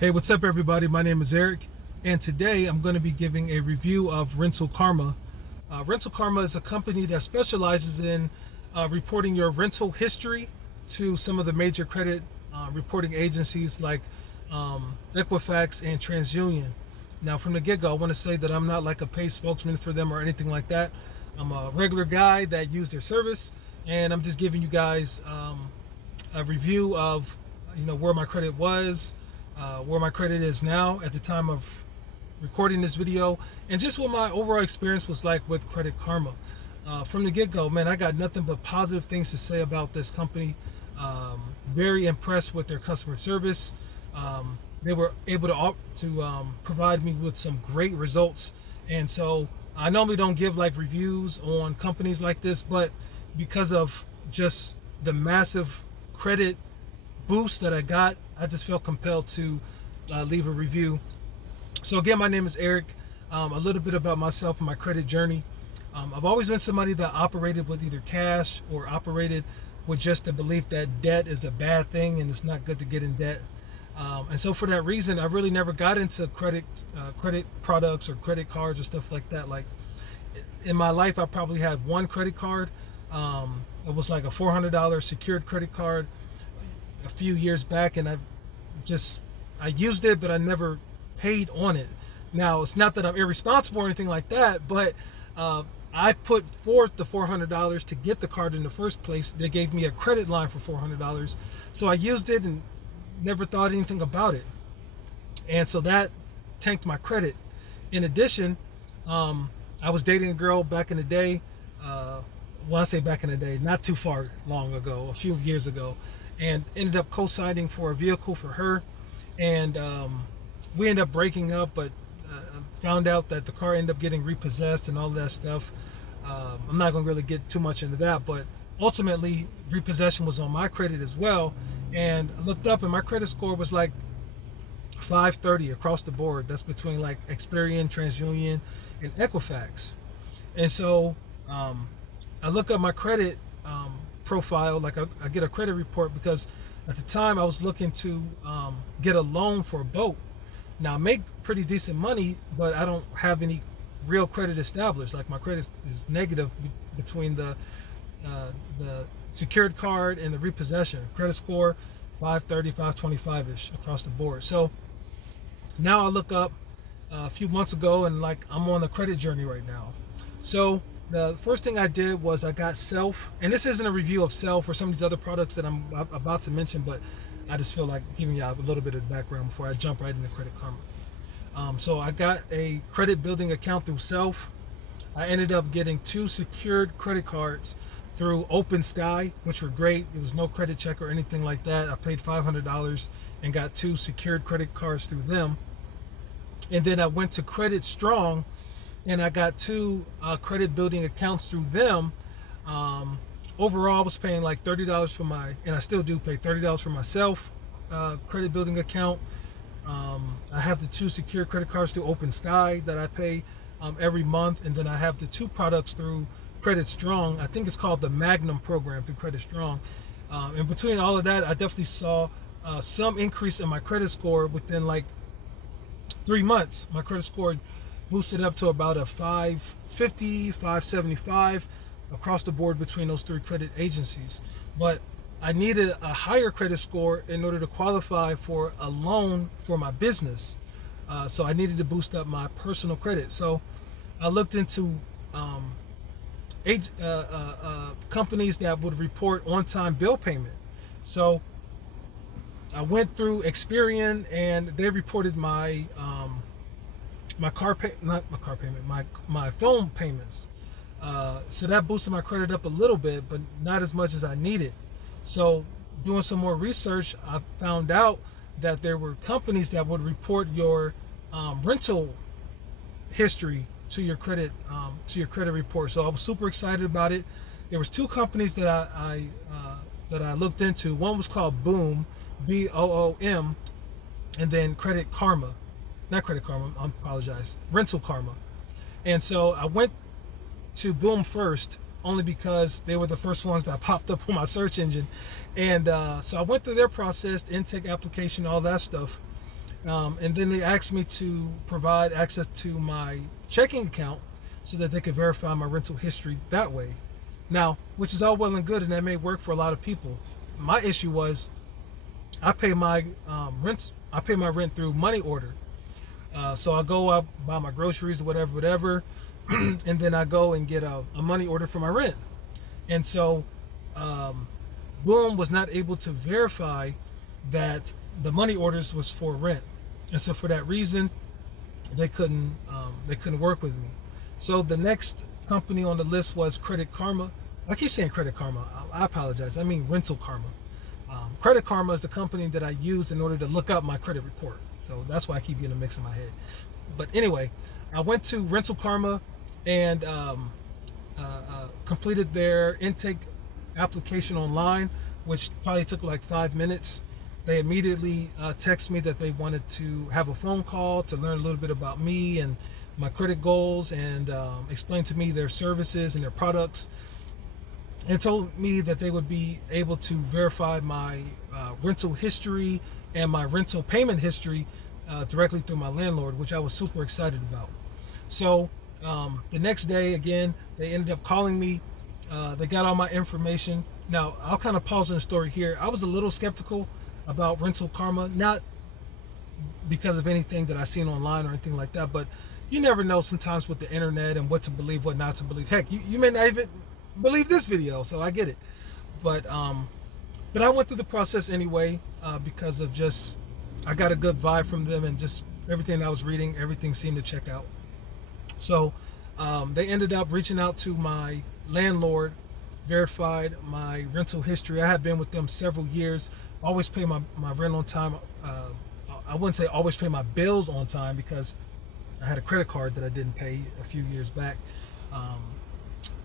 Hey, what's up, everybody? My name is Eric, and today I'm going to be giving a review of Rental Kharma. Rental Kharma is a company that specializes in reporting your rental history to some of the major credit reporting agencies like Equifax and TransUnion. Now, from the get-go, I want to say that I'm not like a paid spokesman for them or anything like that. I'm a regular guy that used their service, and I'm just giving you guys a review of where my credit was, where my credit is now at the time of recording this video, and just what my overall experience was like with Credit Karma. From the get-go, man, I got nothing but positive things to say about this company. Very impressed with their customer service. They were able to provide me with some great results, and so I normally don't give like reviews on companies like this, but because of just the massive credit boost that I got, I just felt compelled to leave a review. So again, my name is Eric. A little bit about myself and my credit journey. I've always been somebody that operated with either cash or operated with just the belief that debt is a bad thing and it's not good to get in debt. And so for that reason, I really never got into credit products or credit cards or stuff like that. Like in my life, I probably had one credit card. It was like a $400 secured credit card a few years back, and I used it, but I never paid on it. Now, it's not that I'm irresponsible or anything like that, but I put forth the $400 to get the card in the first place. They gave me a credit line for $400, so I used it and never thought anything about it, and so that tanked my credit. In addition, I was dating a girl back in the day. When I say back in the day, not too far long ago, a few years ago, and ended up co-signing for a vehicle for her, and we ended up breaking up, but found out that the car ended up getting repossessed and all that stuff. I'm not going to really get too much into that, but ultimately repossession was on my credit as well, and I looked up and my credit score was like 530 across the board. That's between like Experian, TransUnion, and Equifax. And so I look up my credit profile, like I get a credit report, because at the time I was looking to get a loan for a boat. Now I make pretty decent money, but I don't have any real credit established. Like my credit is negative between the secured card and the repossession. Credit score 530, 525-ish across the board. So now I look up a few months ago, and like I'm on a credit journey right now. So the first thing I did was I got Self, and this isn't a review of Self or some of these other products that I'm about to mention, but I just feel like giving you a little bit of background before I jump right into Credit Karma. So I got a credit building account through Self. I ended up getting 2 secured credit cards through Open Sky, which were great. It was no credit check or anything like that. I paid $500 and got 2 secured credit cards through them. And then I went to Credit Strong, and I got 2 credit building accounts through them. Overall, I was paying like $30 for and I still do pay $30 for myself credit building account. I have the 2 secure credit cards through Open Sky that I pay every month, and then I have the 2 products through Credit Strong. I think it's called the Magnum program through Credit Strong. And between all of that, I definitely saw some increase in my credit score within like 3 months. My credit score boosted up to about a 550, 575 across the board between those 3 credit agencies. But I needed a higher credit score in order to qualify for a loan for my business. So I needed to boost up my personal credit. So I looked into companies that would report on-time bill payment. So I went through Experian, and they reported my my phone payments. So that boosted my credit up a little bit, but not as much as I needed. So doing some more research, I found out that there were companies that would report your rental history to your credit report. So I was super excited about it. There was 2 companies that I looked into. One was called Boom, BOOM, and then Credit Karma. Not Credit Karma, I apologize. Rental Karma. And so I went to Boom first, only because they were the first ones that popped up on my search engine. And so I went through their process, intake application, all that stuff. And then they asked me to provide access to my checking account so that they could verify my rental history that way. Now, which is all well and good, and that may work for a lot of people. My issue was I pay my rent. I pay my rent through money order. So I go out, buy my groceries or whatever, and then I go and get a money order for my rent. And so, Boom was not able to verify that the money orders was for rent, and so for that reason, they couldn't work with me. So the next company on the list was Credit Karma. I keep saying Credit Karma. I apologize. I mean Rental Karma. Credit Karma is the company that I use in order to look up my credit report. So that's why I keep getting a mix in my head. But anyway, I went to Rental Karma and completed their intake application online, which probably took like 5 minutes. They immediately texted me that they wanted to have a phone call to learn a little bit about me and my credit goals, and explain to me their services and their products, and told me that they would be able to verify my rental history and my rental payment history directly through my landlord, which I was super excited about. So the next day, again, they ended up calling me. They got all my information. Now, I'll kind of pause in the story here. I was a little skeptical about Rental Karma, not because of anything that I seen online or anything like that, but you never know sometimes with the internet and what to believe, what not to believe. Heck, you may not even believe this video, so I get it. But I went through the process anyway because of just, I got a good vibe from them, and just everything I was reading, everything seemed to check out. So they ended up reaching out to my landlord, verified my rental history. I had been with them several years, always pay my rent on time. I wouldn't say always pay my bills on time, because I had a credit card that I didn't pay a few years back.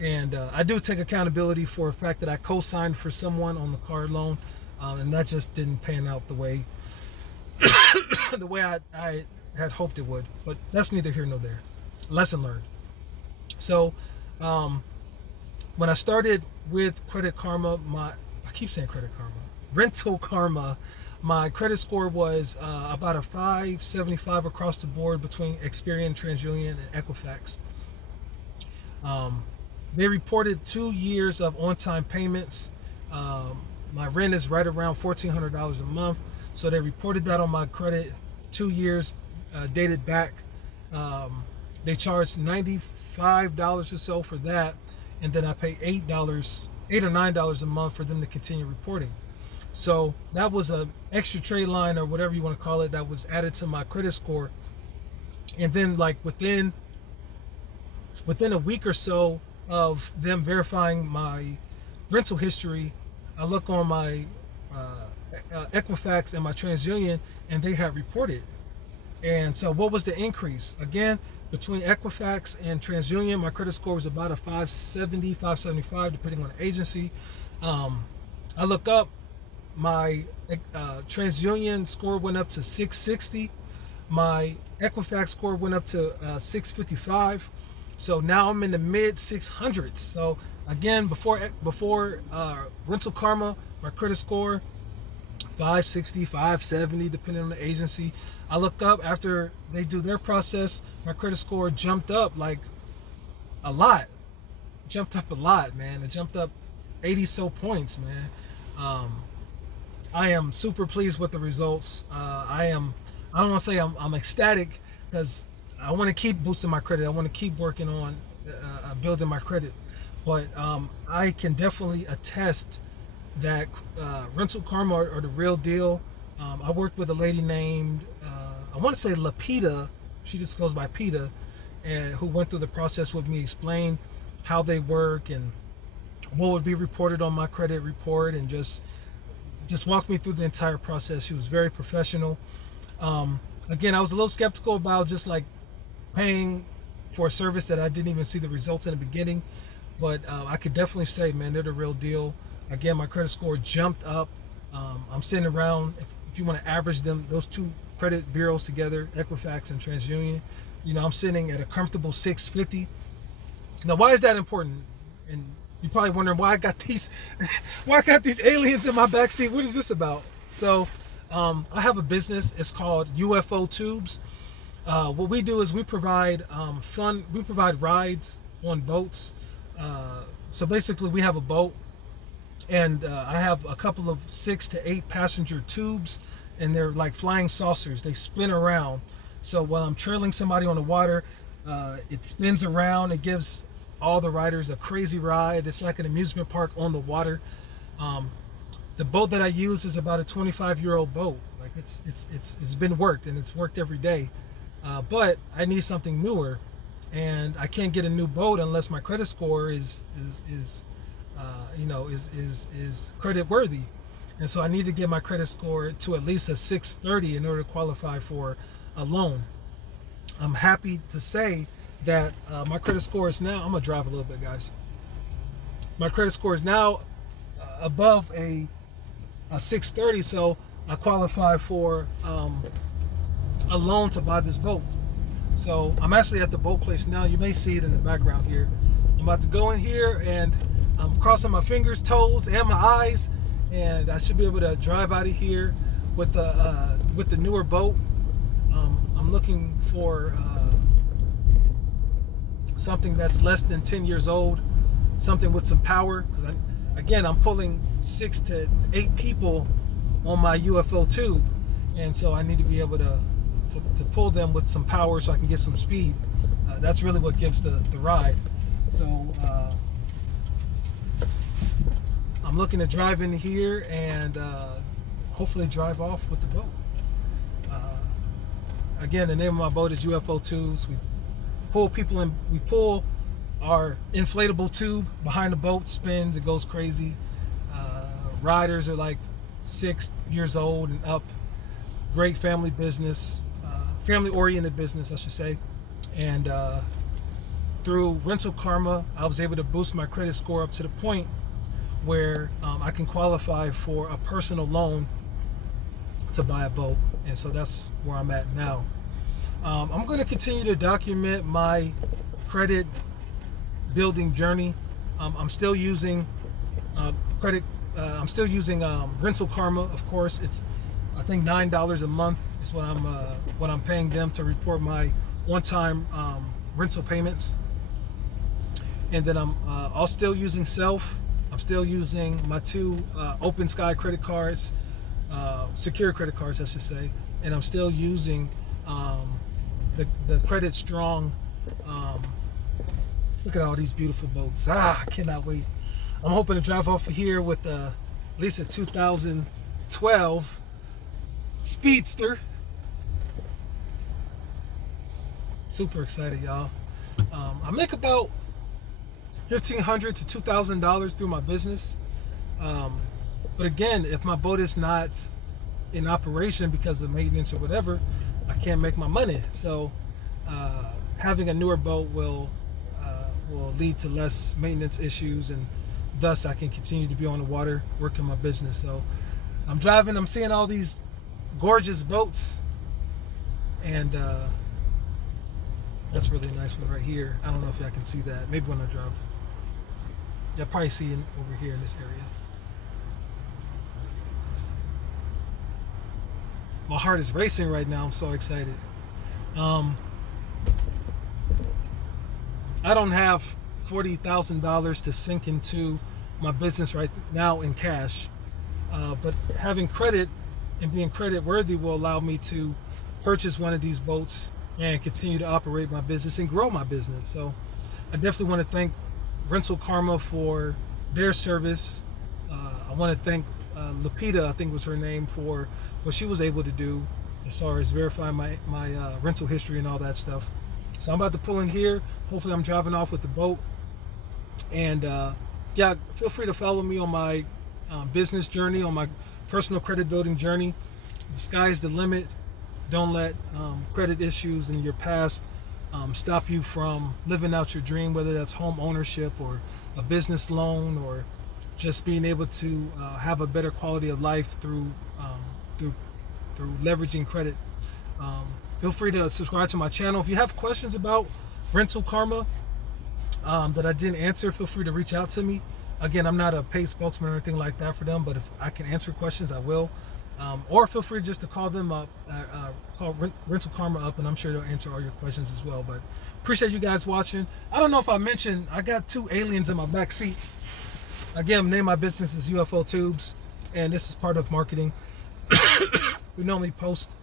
And I do take accountability for the fact that I co-signed for someone on the card loan, and that just didn't pan out the way the way I had hoped it would. But that's neither here nor there. Lesson learned. So when I started with Credit Karma, I keep saying Credit Karma, Rental Karma, my credit score was about a 575 across the board between Experian, TransUnion, and Equifax. They reported 2 years of on-time payments. My rent is right around $1,400 a month, so they reported that on my credit. 2 years dated back. They charged $95 or so for that, and then I pay $8 or $9 a month for them to continue reporting. So that was an extra trade line, or whatever you want to call it, that was added to my credit score. And then, like within a week or so of them verifying my rental history, I look on my Equifax and my TransUnion, and they had reported. And so what was the increase? Again, between Equifax and TransUnion, my credit score was about a 570, 575, depending on the agency. I look up, my TransUnion score went up to 660. My Equifax score went up to 655. So now I'm in the mid 600s. So again, before Rental Karma, my credit score 560, 570, depending on the agency. I look up after they do their process, my credit score jumped up like a lot. Jumped up a lot, man. It jumped up 80 so points, man. I am super pleased with the results. I don't want to say I'm ecstatic, because I want to keep boosting my credit. I want to keep working on building my credit. But I can definitely attest that Rental Karma are the real deal. I worked with a lady named, I want to say Lapita, she just goes by Peta, and who went through the process with me, explained how they work and what would be reported on my credit report, and just walked me through the entire process. She was very professional. Again, I was a little skeptical about just like paying for a service that I didn't even see the results in the beginning, but I could definitely say, man, they're the real deal. Again, my credit score jumped up. I'm sitting around, if you want to average them, those two credit bureaus together, Equifax and TransUnion, I'm sitting at a comfortable 650. Now, why is that important? And you're probably wondering why I got these aliens in my backseat. What is this about? So I have a business. It's called UFO Tubes. What we do is we provide we provide rides on boats. So basically, we have a boat, and I have a couple of 6 to 8 passenger tubes, and they're like flying saucers. They spin around. So while I'm trailing somebody on the water, it spins around. It gives all the riders a crazy ride. It's like an amusement park on the water. The boat that I use is about a 25-year-old boat. Like it's been worked, and it's worked every day. But I need something newer, and I can't get a new boat unless my credit score is credit worthy. And so I need to get my credit score to at least a 630 in order to qualify for a loan. I'm happy to say that my credit score is now, I'm gonna drive a little bit, guys. My credit score is now above a 630, so I qualify for a loan to buy this boat. So I'm actually at the boat place now. You may see it in the background here. I'm about to go in here, and I'm crossing my fingers, toes, and my eyes, and I should be able to drive out of here with the newer boat. I'm looking for something that's less than 10 years old, something with some power, because I'm pulling 6 to 8 people on my UFO tube, and so I need to be able to pull them with some power so I can get some speed. That's really what gives the ride. So I'm looking to drive in here and hopefully drive off with the boat. Again, the name of my boat is UFO Tubes. We pull people in. We pull our inflatable tube behind the boat, spins, it goes crazy. Riders are like 6 years old and up. Great family business, family-oriented business, I should say. And through Rental Kharma, I was able to boost my credit score up to the point where I can qualify for a personal loan to buy a boat. And so that's where I'm at now. I'm going to continue to document my credit building journey. I'm still using I'm still using Rental Kharma. Of course, it's I think $9 a month is what I'm paying them to report my one-time rental payments. And then I'm still using Self. I'm still using my 2 Open Sky credit cards, secure credit cards, I should say. And I'm still using the Credit Strong. Look at all these beautiful boats. I cannot wait. I'm hoping to drive off of here with at least a 2012 Speedster. Super excited, y'all. I make about $1,500 to $2,000 through my business. But again, if my boat is not in operation because of maintenance or whatever, I can't make my money. So having a newer boat will lead to less maintenance issues, and thus I can continue to be on the water working my business. So I'm driving, I'm seeing all these gorgeous boats, and that's really a nice one right here. I don't know if y'all can see that. Maybe when I drive, you'll probably see it over here in this area. My heart is racing right now. I'm so excited. I don't have $40,000 to sink into my business right now in cash, but having credit and being credit worthy will allow me to purchase one of these boats and continue to operate my business and grow my business. So I definitely want to thank Rental Kharma for their service. I want to thank Lupita, I think was her name, for what she was able to do as far as verifying my rental history and all that stuff. So I'm about to pull in here. Hopefully I'm driving off with the boat. And yeah, feel free to follow me on my business journey, on my personal credit building journey. The sky's the limit. Don't let credit issues in your past stop you from living out your dream, whether that's home ownership or a business loan, or just being able to have a better quality of life through leveraging credit. Feel free to subscribe to my channel. If you have questions about Rental Kharma that I didn't answer, feel free to reach out to me. Again, I'm not a paid spokesman or anything like that for them, but if I can answer questions, I will. Or feel free just to call them up, call Rental Kharma up, and I'm sure they'll answer all your questions as well. But appreciate you guys watching. I don't know if I mentioned, I got 2 aliens in my back seat. Again, the name of my business is UFO Tubes, and this is part of marketing. We normally post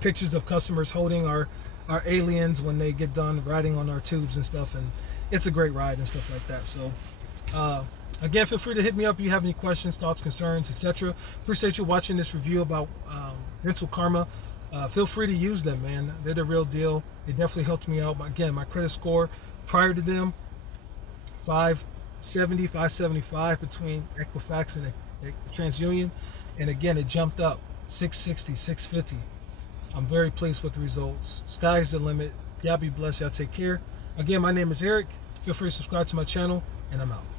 pictures of customers holding our aliens when they get done riding on our tubes and stuff, and it's a great ride and stuff like that. So again, feel free to hit me up if you have any questions, thoughts, concerns, etc. Appreciate you watching this review about Rental Kharma. Feel free to use them, man. They're the real deal. They definitely helped me out. Again, my credit score prior to them, 570, 575 between Equifax and TransUnion, and again it jumped up 660, 650. I'm very pleased with the results. Sky's the limit. Y'all be blessed. Y'all take care. Again, my name is Eric. Feel free to subscribe to my channel, and I'm out.